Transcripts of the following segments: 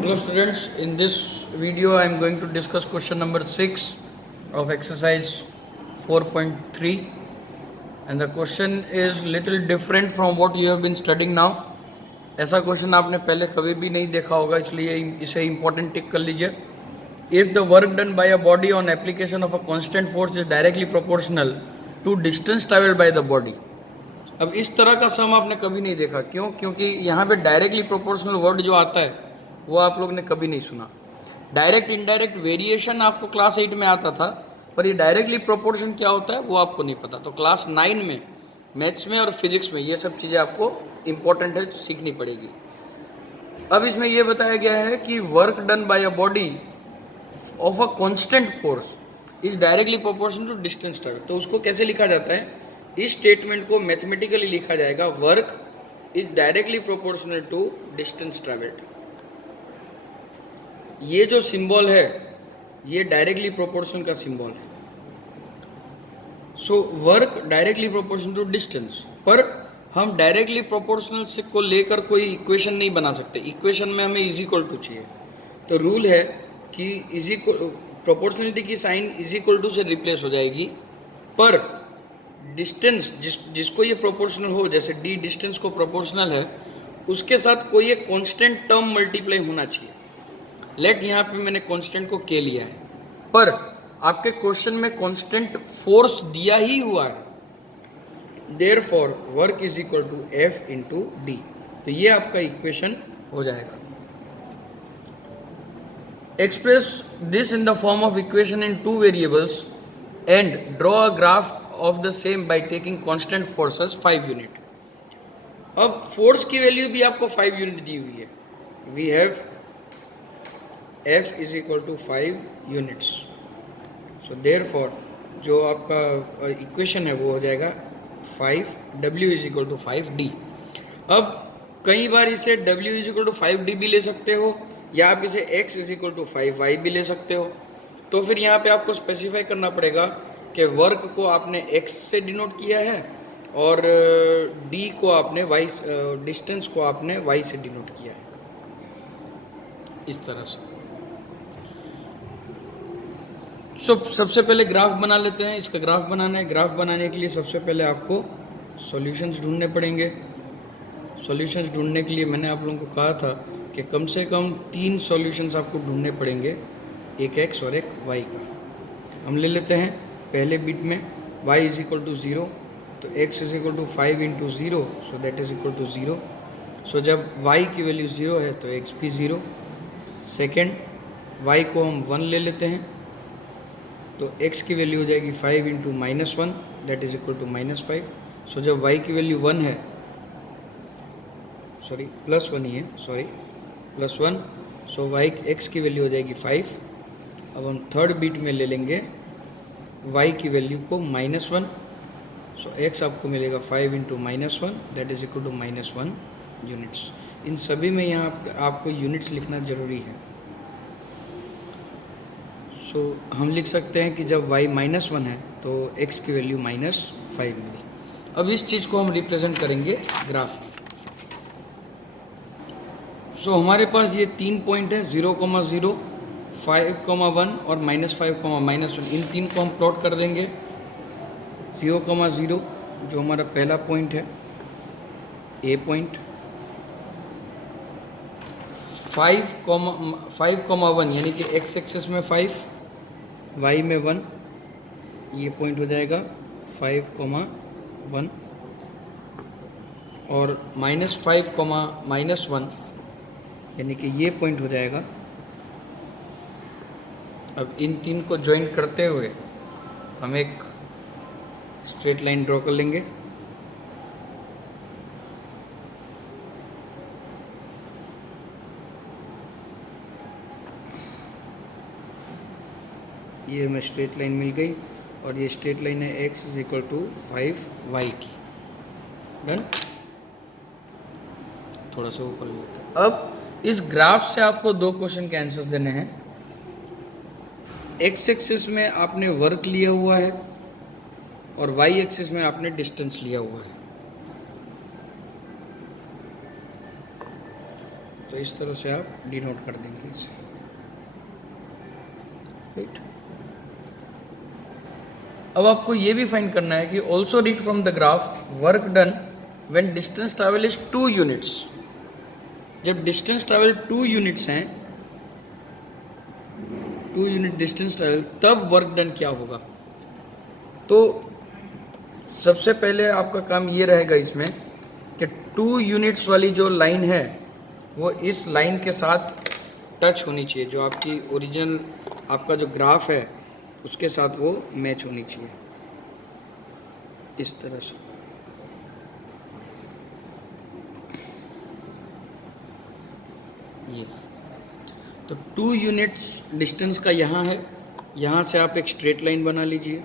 Hello students, in this video I am going to discuss question number 6 of exercise 4.3 and the question is little different from what you have been studying now. ऐसा question आपने पहले कभी भी नहीं देखा होगा, इसलिए इसे इम्पोर्टेंट टिक कर लीजिए. If the work done by a body on application of a constant force is directly proportional to distance traveled by the body. अब इस तरह का सम आपने कभी नहीं देखा. क्यों? क्योंकि यहाँ पे डायरेक्टली प्रोपोर्शनल वर्ड जो आता है वो आप लोग ने कभी नहीं सुना. डायरेक्ट इनडायरेक्ट वेरिएशन आपको क्लास 8 में आता था, पर ये डायरेक्टली प्रोपोर्शन क्या होता है वो आपको नहीं पता. तो क्लास 9 में मैथ्स में और फिजिक्स में ये सब चीज़ें आपको इम्पोर्टेंट है, सीखनी पड़ेगी. अब इसमें ये बताया गया है कि work done by a body of a constant force is directly proportional to distance travel. तो उसको कैसे लिखा जाता है? इस स्टेटमेंट को मैथमेटिकली लिखा जाएगा, work is directly proportional to distance travelled. ये जो सिंबल है ये डायरेक्टली प्रोपोर्शनल का सिंबल है. So work directly proportional to distance. पर हम डायरेक्टली प्रोपोर्शनल से को लेकर कोई इक्वेशन नहीं बना सकते. इक्वेशन में हमें इज इक्वल टू चाहिए. तो रूल है कि इज इक्वल प्रोपोर्शनलिटी की साइन इज इक्वल टू से रिप्लेस हो जाएगी, पर डिस्टेंस जिसको ये प्रोपोर्शनल हो, जैसे डी डिस्टेंस को प्रोपोर्शनल है, उसके साथ कोई एक कांस्टेंट टर्म मल्टीप्लाई होना चाहिए. लेट यहाँ पे मैंने कांस्टेंट को के लिया है, पर आपके क्वेश्चन में कांस्टेंट फोर्स दिया ही हुआ है. Therefore work is equal to F into D. तो ये आपका इक्वेशन हो जाएगा. Express this in the form of equation in two variables and draw a graph of the same by taking constant forces 5 unit. अब force की value भी आपको 5 unit दी हुई है. We have F is equal to 5 units. So therefore जो आपका equation है वो हो जाएगा 5W is equal to 5D. अब कई बार इसे W is equal to 5D भी ले सकते हो, या आप इसे X is equal to 5Y भी ले सकते हो. तो फिर यहाँ पे आपको स्पेसिफाई करना पड़ेगा कि वर्क को आपने X से डिनोट किया है और D को आपने Y, डिस्टेंस को आपने Y से डिनोट किया है, इस तरह से. सबसे पहले ग्राफ बना लेते हैं. इसका ग्राफ बनाना है. ग्राफ बनाने के लिए सबसे पहले आपको सॉल्यूशंस ढूंढने पड़ेंगे. सॉल्यूशंस ढूंढने के लिए मैंने आप लोगों को कहा था कि कम से कम 3 सॉल्यूशंस आपको ढूंढने पड़ेंगे, एक x और एक y का. हम ले लेते हैं पहले बिट में y इज इक्वल टू 0, तो x is equal to 5 into 0, so that is equal to 0. So जब y की वैल्यू 0 है तो x भी 0. सेकेंड, y को हम 1 ले लेते हैं, तो x की वैल्यू हो जाएगी 5 into -1, that is equal to -5. So जब y की वैल्यू 1 है, सॉरी +1 ही है, सॉरी +1, सो x की वैल्यू हो जाएगी 5. अब हम थर्ड बीट में ले लेंगे y की वैल्यू को -1, सो x आपको मिलेगा 5 into -1, that is equal to -1 units. इन सभी में यहाँ आपको यूनिट्स लिखना ज़रूरी है. सो हम लिख सकते हैं कि जब y -1 है तो x की वैल्यू -5 मिली. अब इस चीज़ को हम रिप्रेजेंट करेंगे ग्राफ. सो हमारे पास ये 3 पॉइंट है, 0, 0, 5, 1 और -5, -1. इन 3 को हम प्लॉट कर देंगे. 0, 0 जो हमारा पहला पॉइंट है, ए पॉइंट. 5, 1 यानी कि x एक्सेस में 5, y में 1, ये पॉइंट हो जाएगा 5, 1. और -5, -1 यानी कि ये पॉइंट हो जाएगा. अब इन 3 को ज्वाइन करते हुए हम एक स्ट्रेट लाइन ड्रॉ कर लेंगे. ये हमें स्ट्रेट लाइन मिल गई और ये स्ट्रेट लाइन है x is equal to 5y की. डन. थोड़ा सा ऊपर लेते हैं. अब इस ग्राफ से आपको 2 क्वेश्चन के आंसर्स देने हैं. x एक्सिस में आपने वर्क लिया हुआ है और y एक्सिस में आपने डिस्टेंस लिया हुआ है. तो इस तरह से आप डिनोट कर देंगे इसे, राइट। अब आपको ये भी फाइंड करना है कि also read from the graph work done when distance travel is 2 units. जब डिस्टेंस ट्रैवल 2 यूनिट्स हैं, 2 यूनिट डिस्टेंस ट्रैवल, तब वर्क डन क्या होगा। तो सबसे पहले आपका काम ये रहेगा इसमें कि 2 यूनिट्स वाली जो लाइन है वो इस लाइन के साथ टच होनी चाहिए, जो आपकी ओरिजिनल आपका जो ग्राफ है उसके साथ वो मैच होनी चाहिए, इस तरह से। ये तो 2 यूनिट्स डिस्टेंस का यहाँ है, यहाँ से आप एक स्ट्रेट लाइन बना लीजिए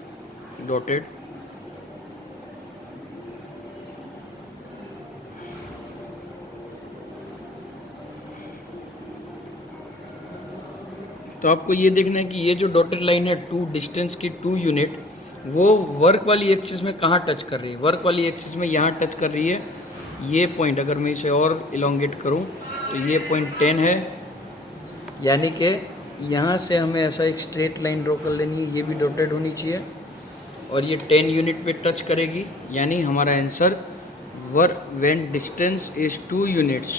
डॉटेड। तो आपको ये देखना है कि ये जो डॉटेड लाइन है 2 डिस्टेंस की 2 यूनिट, वो वर्क वाली एक्सिस में कहाँ टच कर रही है। वर्क वाली एक्सिस में यहाँ टच कर रही है, ये पॉइंट अगर मैं इसे और इलोंगेट करूँ तो ये पॉइंट 10 है, यानी कि यहाँ से हमें ऐसा एक स्ट्रेट लाइन ड्रॉ कर लेनी है, ये भी डॉटेड होनी चाहिए और ये 10 यूनिट पे टच करेगी, यानी हमारा answer work when distance is 2 units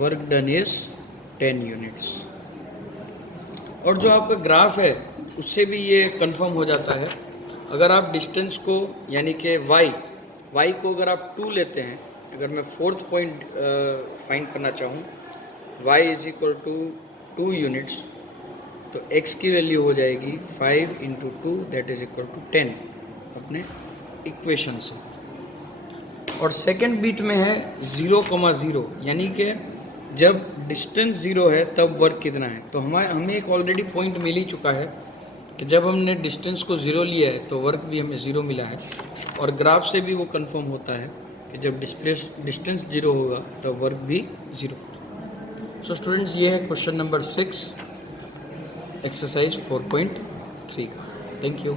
work done is 10 units. और जो आपका ग्राफ है उससे भी ये कंफर्म हो जाता है। अगर आप डिस्टेंस को यानी कि y को अगर आप 2 लेते हैं, अगर मैं फोर्थ पॉइंट फाइंड करना चाहूँ y is equal to 2 units, तो x की वैल्यू हो जाएगी 5 into 2 that is equal to 10 अपने इक्वेशन से। और सेकेंड बीट में है 0,0, यानी कि जब डिस्टेंस 0 है तब वर्क कितना है। तो हमें एक ऑलरेडी पॉइंट मिल ही चुका है कि जब हमने डिस्टेंस को 0 लिया है तो वर्क भी हमें 0 मिला है, और ग्राफ से भी वो कंफर्म होता है कि जब डिस्टेंस 0 होगा तब वर्क भी 0 होगा। सो स्टूडेंट्स, ये है क्वेश्चन नंबर 6 एक्सरसाइज 4.3 का। Thank you.